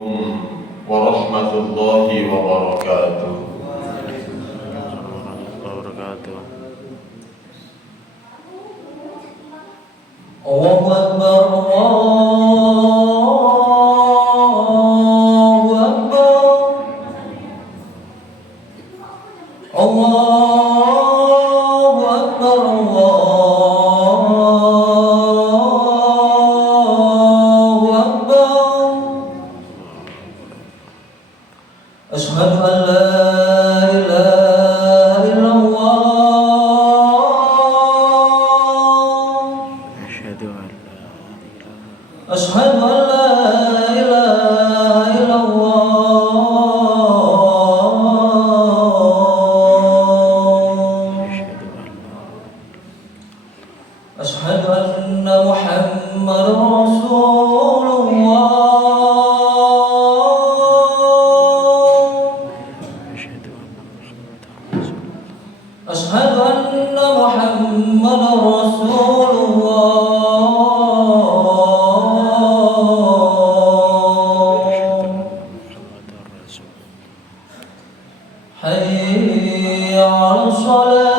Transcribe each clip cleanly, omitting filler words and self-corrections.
Warahmatullahi wabarakatuh. Allahu Akbar, Allahu Akbar, Allahu Akbar, Allahu Akbar. Asyhadu an la ilaha illallah. أشهد أن لا إله إلا الله. أشهد أن محمدا رسول الله. أشهد أن محمدا رسول الله. حي على الصلاة،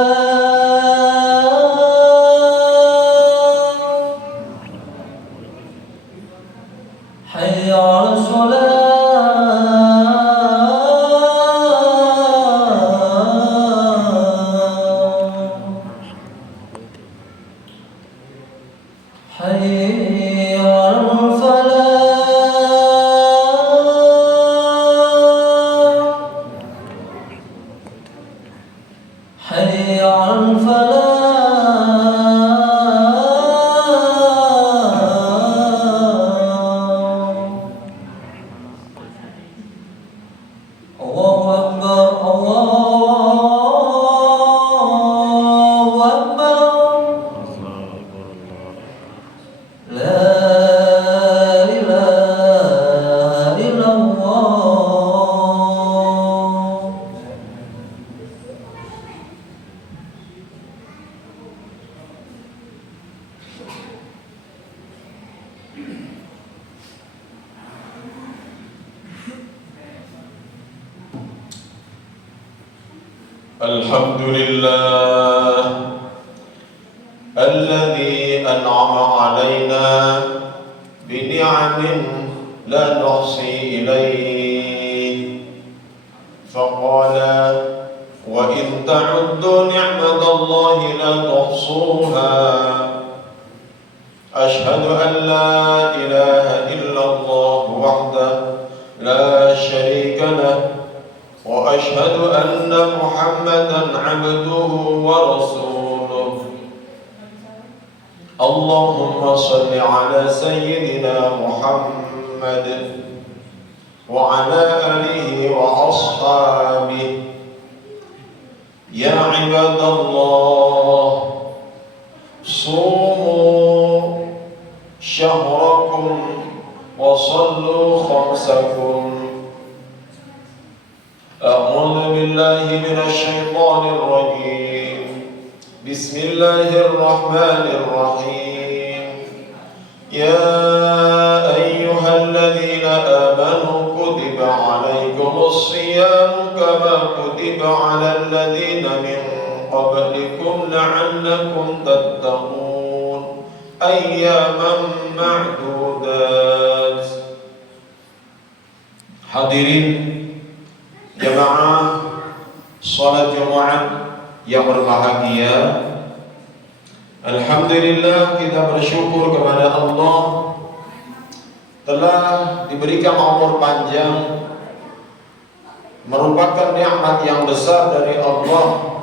حي على الصلاة، حي على الفلاح، حي على الفلاح. الله أكبر، الله أكبر. لا إله إلا الله. Alhamdulillah alladzi an'ama 'alaina bi ni'amin la nuhsi ilayhi faqala wa in ta'uddu ni'matallahi la tuhsuha ashhadu an la ilaha illallah wahdahu la syarika lahu وأشهد أن محمدا عبده ورسوله اللهم صل على سيدنا محمد وعلى آله وأصحابه يا عباد الله صوموا شهركم وصلوا خمسكم. أعوذ بالله من الشيطان الرجيم بسم الله الرحمن الرحيم يا أيها الذين آمنوا كتب عليكم الصيام كما كتب على الذين من قبلكم لعلكم تتقون أياما معدودات. Hadirin jamaah salat Jumat yang berbahagia, alhamdulillah kita bersyukur kepada Allah telah diberikan umur panjang, merupakan nikmat yang besar dari Allah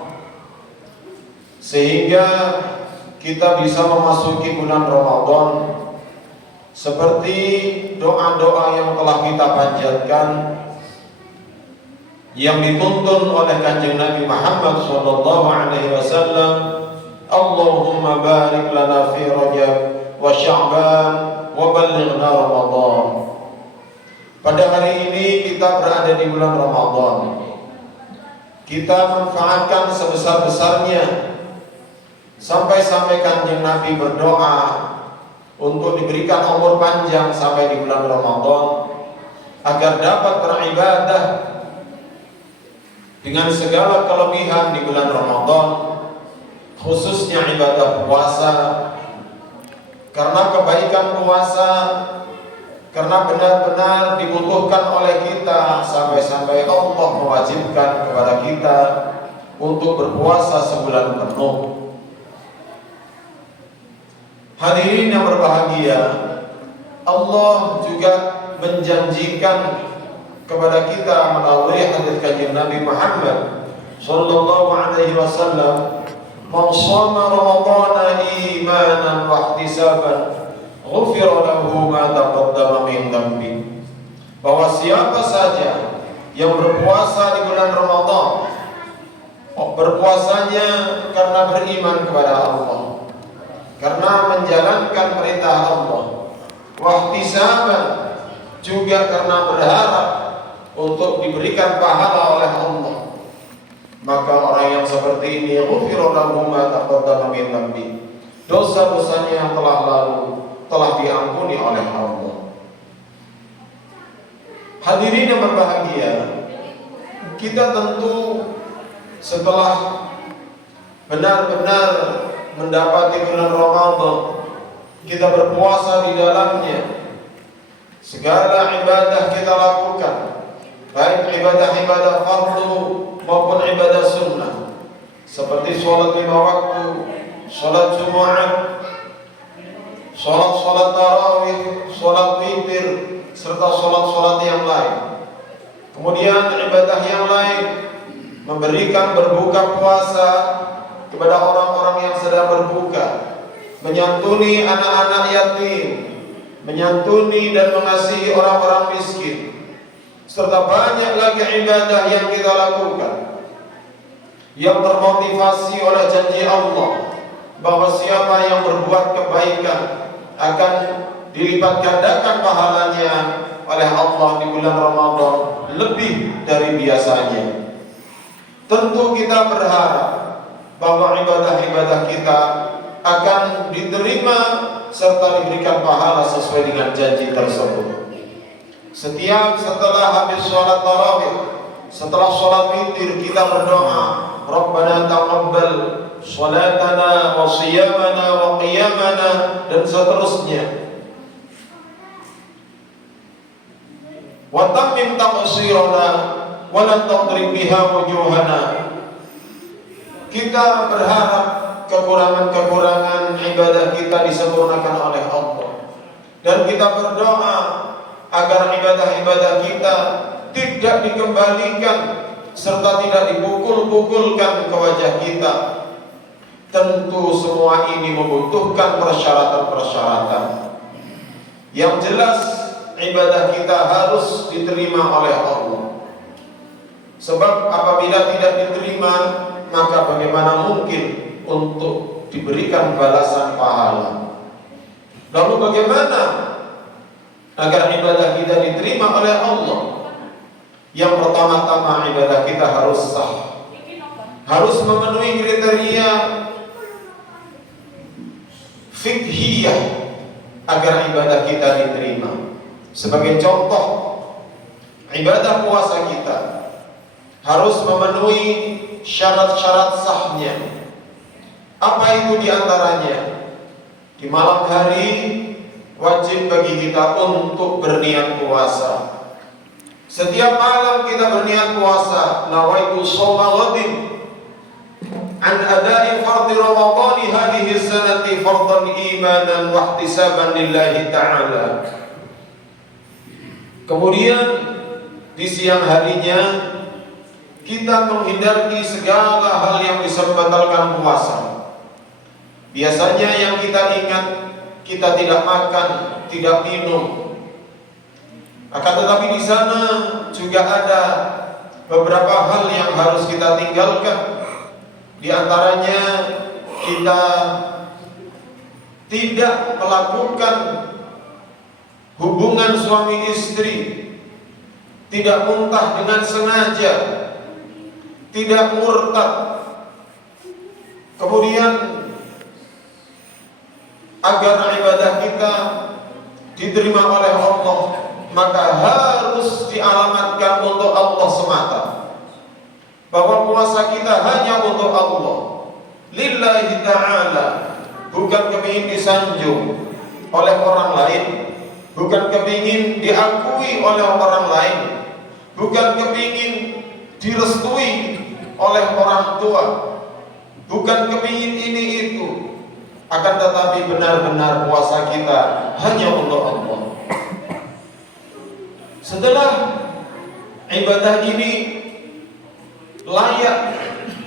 sehingga kita bisa memasuki bulan Ramadan seperti doa-doa yang telah kita panjatkan yang dituntun oleh Kanjeng Nabi Muhammad sallallahu alaihi wasallam. Allahumma barik lana fi Rajab wa Sya'ban wa ballighna Ramadan. Pada hari ini kita berada di bulan Ramadan. Kita manfaatkan sebesar-besarnya sampai-sampai Kanjeng Nabi berdoa untuk diberikan umur panjang sampai di bulan Ramadan. agar dapat beribadah dengan segala kelebihan di bulan Ramadan, khususnya ibadah puasa, karena kebaikan puasa, karena benar-benar dibutuhkan oleh kita sampai-sampai Allah mewajibkan kepada kita untuk berpuasa sebulan penuh. Hadirin yang berbahagia, Allah juga menjanjikan kepada kita melalui hadis kanjeng Nabi Muhammad sallallahu alaihi wasallam, "Man shoma Ramadhana imanan wa ihtisaban, ghufira lahu ma taqaddama min dhanbi." Bahwa siapa saja yang berpuasa di bulan Ramadan, berpuasanya karena beriman kepada Allah, karena menjalankan perintah Allah, wa ihtisaban, juga karena berharap untuk diberikan pahala oleh Allah, maka orang yang seperti ini ghufira lahu ma taqaddama min dhanbi, dosa-dosanya yang telah lalu telah diampuni oleh Allah. Hadirin yang berbahagia, kita tentu setelah benar-benar mendapati bulan Ramadan, kita berpuasa di dalamnya, segala ibadah kita lakukan, baik ibadah-ibadah fardu maupun ibadah sunnah, seperti sholat 5 waktu, sholat Jumat, sholat tarawih, sholat witir, serta sholat yang lain. Kemudian ibadah yang lain, memberikan berbuka puasa kepada orang-orang yang sedang berbuka, menyantuni anak-anak yatim, menyantuni dan mengasihi orang-orang miskin, serta banyak lagi ibadah yang kita lakukan yang termotivasi oleh janji Allah bahwa siapa yang berbuat kebaikan akan dilipat gandakan pahalanya oleh Allah di bulan Ramadan lebih dari biasanya. Tentu kita berharap bahwa ibadah-ibadah kita akan diterima serta diberikan pahala sesuai dengan janji tersebut. Setiap setelah habis sholat tarawih, setelah sholat witir, kita berdoa, Rabbana taqabbal sholatana wa siyamana wa qiyamana, dan seterusnya. Wa tammim taqsirana wa la tadrib biha wujuhana. Kita berharap kekurangan-kekurangan ibadah kita disempurnakan oleh Allah, dan kita berdoa agar ibadah-ibadah kita tidak dikembalikan serta tidak dipukul-pukulkan ke wajah kita. Tentu semua ini membutuhkan persyaratan-persyaratan. Yang jelas ibadah kita harus diterima oleh Allah. Sebab apabila tidak diterima, maka bagaimana mungkin untuk diberikan balasan pahala? Lalu bagaimana agar ibadah kita diterima oleh Allah? Yang pertama-tama, ibadah kita harus sah, harus memenuhi kriteria fiqhiyah agar ibadah kita diterima. Sebagai contoh, ibadah puasa kita harus memenuhi syarat-syarat sahnya. Apa itu diantaranya? Di malam hari wajib bagi kita untuk berniat puasa. Setiap malam kita berniat puasa, nawaitu shauma ghadin an ada'i fardhi ramadhani hadhihi sanati fardhan imanan wa ihtisaban lillahi ta'ala. Kemudian di siang harinya kita menghindari segala hal yang bisa membatalkan puasa. Biasanya yang kita ingat, kita tidak makan, tidak minum. Akan tetapi di sana juga ada beberapa hal yang harus kita tinggalkan. Di antaranya, kita tidak melakukan hubungan suami istri, tidak muntah dengan sengaja, tidak murtad. Kemudian agar ibadah kita diterima oleh Allah, maka harus dialamatkan untuk Allah semata. Bahwa puasa kita hanya untuk Allah, lillahi ta'ala, bukan kepingin disanjung oleh orang lain, bukan kepingin diakui oleh orang lain, bukan kepingin direstui oleh orang tua, bukan kepingin ini itu, akan tetapi benar-benar puasa kita hanya untuk Allah. Setelah ibadah ini layak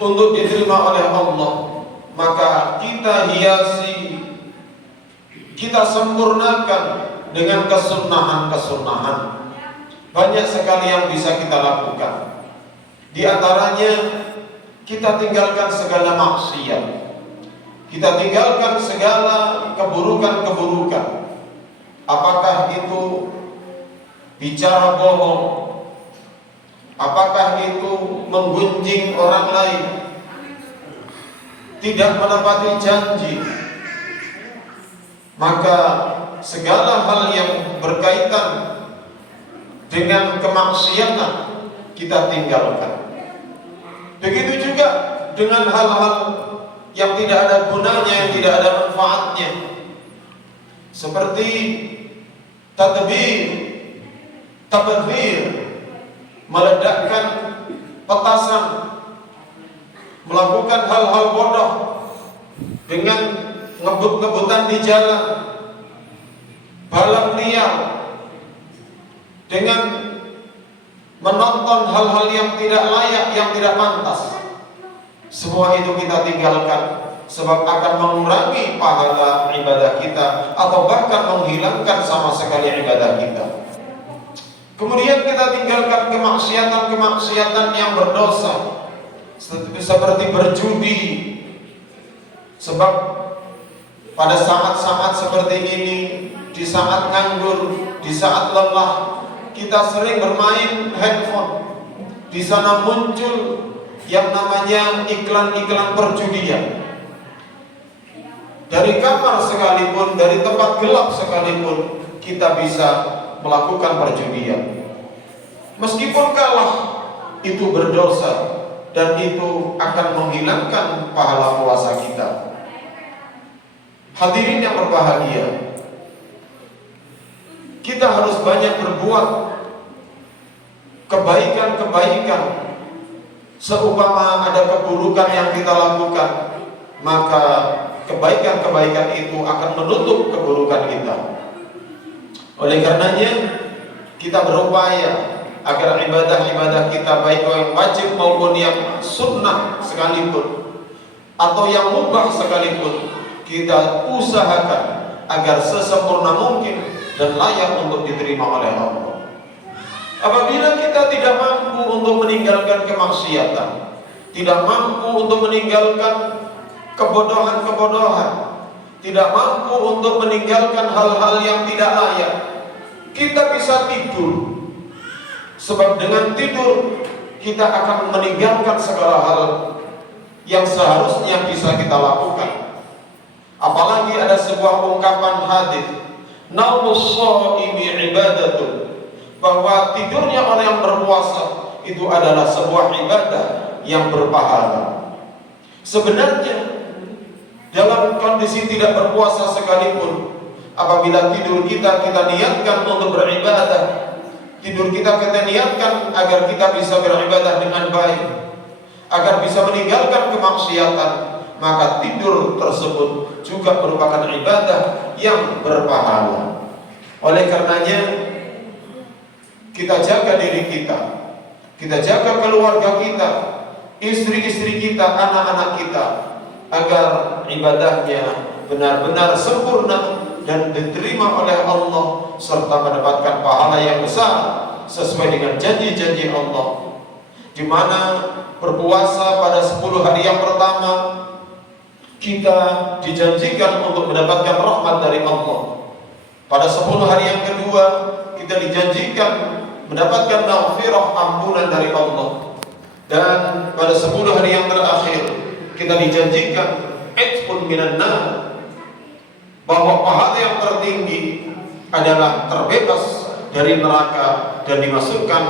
untuk diterima oleh Allah, maka kita hiasi, kita sempurnakan dengan kesunahan-kesunahan. Banyak sekali yang bisa kita lakukan. Di antaranya kita tinggalkan segala maksiat, kita tinggalkan segala keburukan-keburukan. Apakah itu bicara bohong, apakah itu menggunjing orang lain, tidak menepati janji, maka segala hal yang berkaitan dengan kemaksiatan kita tinggalkan. Begitu juga dengan hal-hal yang tidak ada gunanya, yang tidak ada manfaatnya, seperti tabdzir, meledakkan petasan, melakukan hal-hal bodoh dengan ngebut-ngebutan di jalan, balap liar, dengan menonton hal-hal yang tidak layak, yang tidak pantas. Semua itu kita tinggalkan, sebab akan mengurangi pahala ibadah kita, atau bahkan menghilangkan sama sekali ibadah kita. Kemudian kita tinggalkan kemaksiatan-kemaksiatan yang berdosa, seperti berjudi. Sebab pada saat-saat seperti ini, di saat nganggur, di saat lelah, kita sering bermain handphone. Di sana muncul yang namanya iklan-iklan perjudian. Dari kamar sekalipun, dari tempat gelap sekalipun, kita bisa melakukan perjudian. Meskipun kalah, itu berdosa, dan itu akan menghilangkan pahala puasa kita. Hadirin yang berbahagia, kita harus banyak berbuat kebaikan-kebaikan. Seumpama ada keburukan yang kita lakukan, maka kebaikan-kebaikan itu akan menutup keburukan kita. Oleh karenanya, kita berupaya agar ibadah-ibadah kita, baik yang wajib maupun yang sunnah sekalipun, atau yang mubah sekalipun, kita usahakan agar sesempurna mungkin dan layak untuk diterima oleh Allah. Apabila kita tidak mampu untuk meninggalkan kemaksiatan, tidak mampu untuk meninggalkan kebodohan-kebodohan, tidak mampu untuk meninggalkan hal-hal yang tidak layak, kita bisa tidur. Sebab dengan tidur kita akan meninggalkan segala hal yang seharusnya bisa kita lakukan. Apalagi ada sebuah ungkapan hadis, naumus shaimi ibadatun, bahwa tidurnya orang yang berpuasa itu adalah sebuah ibadah yang berpahala. Sebenarnya dalam kondisi tidak berpuasa sekalipun, apabila tidur kita niatkan untuk beribadah, tidur kita niatkan agar kita bisa beribadah dengan baik, agar bisa meninggalkan kemaksiatan, maka tidur tersebut juga merupakan ibadah yang berpahala. Oleh karenanya, kita jaga diri kita jaga keluarga kita, istri-istri kita, anak-anak kita, agar ibadahnya benar-benar sempurna dan diterima oleh Allah, serta mendapatkan pahala yang besar sesuai dengan janji-janji Allah, di mana berpuasa pada 10 hari yang pertama kita dijanjikan untuk mendapatkan rahmat dari Allah. Pada 10 hari yang kedua kita dijanjikan mendapatkan maghfirah, ampunan dari Allah. Dan pada 10 hari yang terakhir kita dijanjikan itqun minan nar, bahwa pahala yang tertinggi adalah terbebas dari neraka dan dimasukkan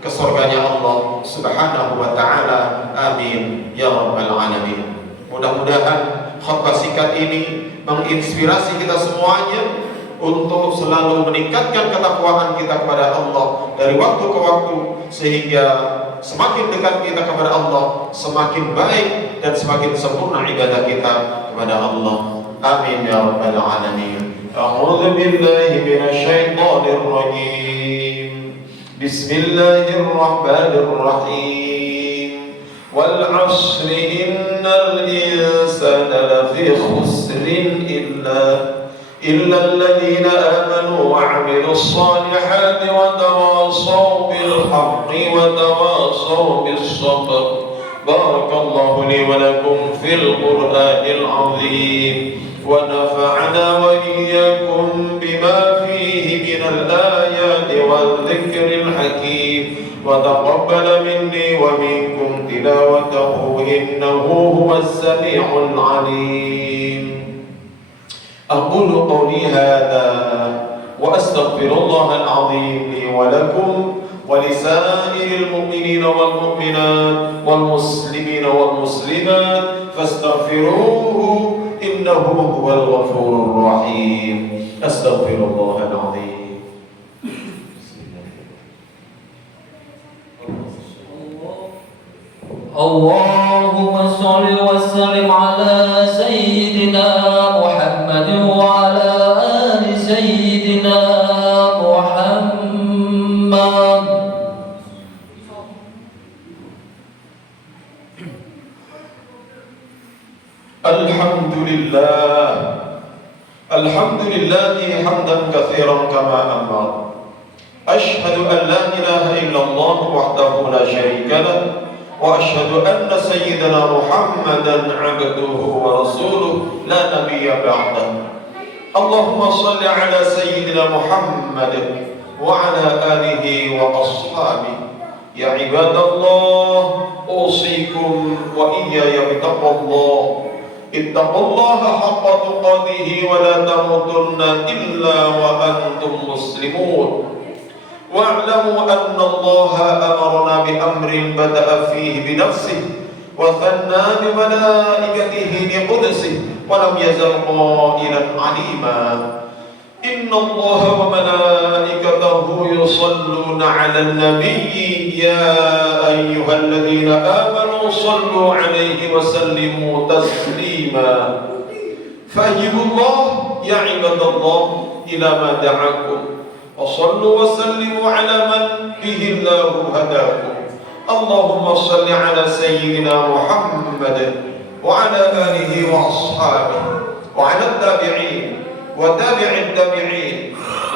ke surganya Allah Subhanahu wa ta'ala. Amin ya rabbal alamin. Mudah-mudahan khutbah singkat ini menginspirasi kita semuanya untuk selalu meningkatkan ketakwaan kita kepada Allah dari waktu ke waktu, sehingga semakin dekat kita kepada Allah, semakin baik dan semakin sempurna ibadah kita kepada Allah. Amin ya rabbal alamin. A'udzu billahi minasy syaithanir rajim. Bismillahirrahmanirrahim. Wal 'ashri innal insana lafi khusrin إلا الذين آمنوا وعملوا الصالحات وتواصوا بالحق وتواصوا بالصبر. بارك الله لي ولكم في القرآن العظيم ونفعنا وإياكم بما فيه من الآيات والذكر الحكيم وتقبل مني ومنكم تلاوته إنه هو السميع العليم. أقول قولي هذا وأستغفر الله العظيم لي ولكم ولسائر المؤمنين والمؤمنات والمسلمين والمسلمات فاستغفروه إنه هو الغفور الرحيم. أستغفر الله العظيم. اللهم صل وسلم على سيدنا محمد وعلى آل سيدنا محمد. الحمد لله حمدا كثيرا كما أمر. أشهد أن لا إله إلا الله وحده لا شريك له وأشهد أن سيدنا محمدا عبده ورسوله لا نبي بعده. اللهم صل على سيدنا محمد وعلى آله وأصحابه. يا عباد الله أوصيكم وإياي بتقوى الله. اتقوا الله حق تقاته ولا تموتن إلا وأنتم مسلمون. واعلموا أن الله أمرنا بأمر بدأ فيه بنفسه وثنى بملائكته بقدسه ولم يزل قائلا عليما. إن الله وملائكته يصلون على النبي يا أيها الذين آمنوا صلوا عليه وسلموا تسليما. فأجيبوا الله يا عباد الله إلى ما دعاكم وصلوا وسلموا على من به الله هداكم. اللهم صل على سيدنا محمد وعلى آله وأصحابه وعلى التابعين وتابع التابعين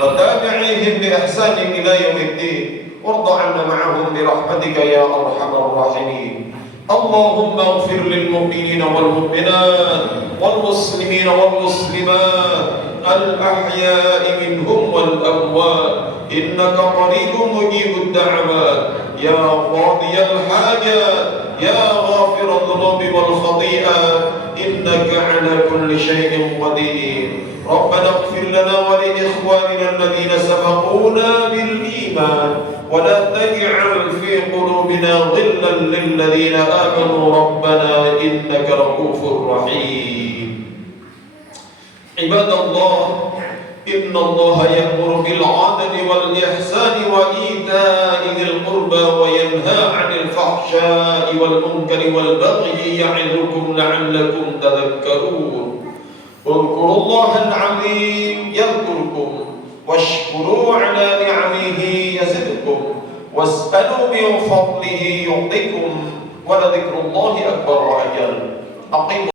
وتابعيهم بإحسان إلى يوم الدين، وارض عنا معهم برحمتك يا أرحم الراحمين. اللهم اغفر للمؤمنين والمؤمنات والمسلمين والمسلمات الأحياء منهم والأموات إنك قريب مجيب الدعوات يا قاضي الحاجات يا غافر الذنوب والخطيئات إنك على كل شيء قدير. ربنا اغفر لنا ولإخواننا الذين سبقونا بالإيمان ولا تجعل في قلوبنا غلا للذين آمنوا ربنا إنك رؤوف رحيم. عباد الله إن الله يأمر بالعدل والإحسان وإيتاء ذي القربى وينهى عن الفحشاء والمنكر والبغي يعظكم لعلكم تذكرون. اذكروا الله العظيم يذكركم واشكروا على نعمه يزدكم واسألوا من فضله يعطكم ولذكر الله أكبر وأجل. أقيموا